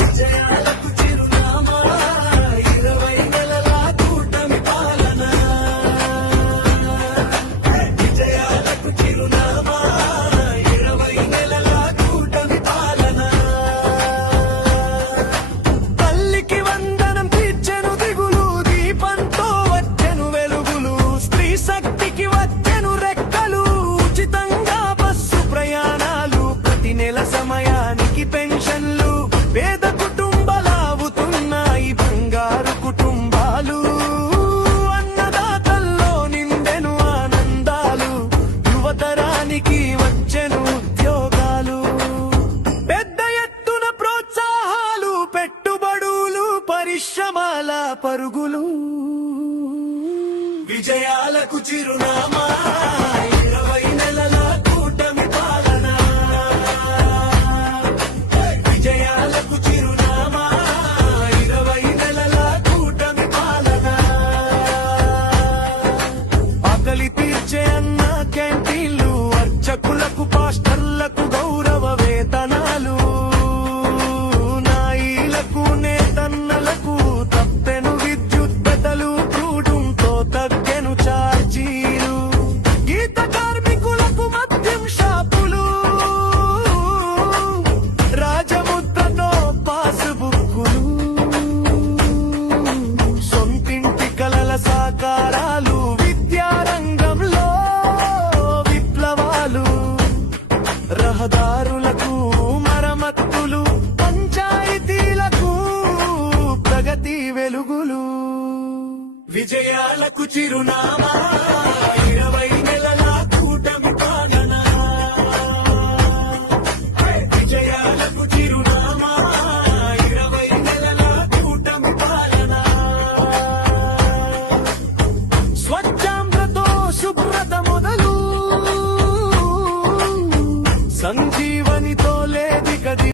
విజయాలకు చిరునామా 20 నెలల కూటమి పాలన. విజయాలకు చిరునామా 20 నెలల కూటమి పాలన. తల్లికి వందనం తీర్చెను దిగులు, దీపంతో వచ్చెను వెలుగులు. స్త్రీ శక్తికి వచ్చెను రెక్కలు, ఉచితంగా బస్సు ప్రయాణాలు. ప్రతి నెల సమయానికి పెన్షన్లు, పేద కుటుంబాలావుతున్నాయి బంగారు కుటుంబాలు. అన్నదాతల్లో నిండెను ఆనందాలు, యువతరానికి వచ్చెను ఉద్యోగాలు. పెద్ద ఎత్తున ప్రోత్సాహాలు, పెట్టుబడులు, పరిశ్రమల పరుగులు. విజయాలకు చిరునామా 20 నెలల కూటమి పాలన. విజయాలకు చిరునామా 20 నెలల కూటమి పాలన. ఆకలి తీర్చే అన్న క్యాంటీన్లు, అర్చకులకు పాస్టర్లకు గౌరవ వేతనాలు. నాయీలకు నేతన్నలకు తప్పెను విద్యుత్ బెతలు, క్రూడుంతో తగ్గెను ఛార్జీలు. గీత కార్మికులకు మద్యం షాపులు, రాజముద్రతో పాసుబుక్కులు. సొంతింటి కలల సాకారాలు, విద్యారంగంలో విప్లవాలు. రహదారులకు మరమ్మతులు, పంచాయతీలకు ప్రగతి వెలుగులు. విజయాలకు చిరునామా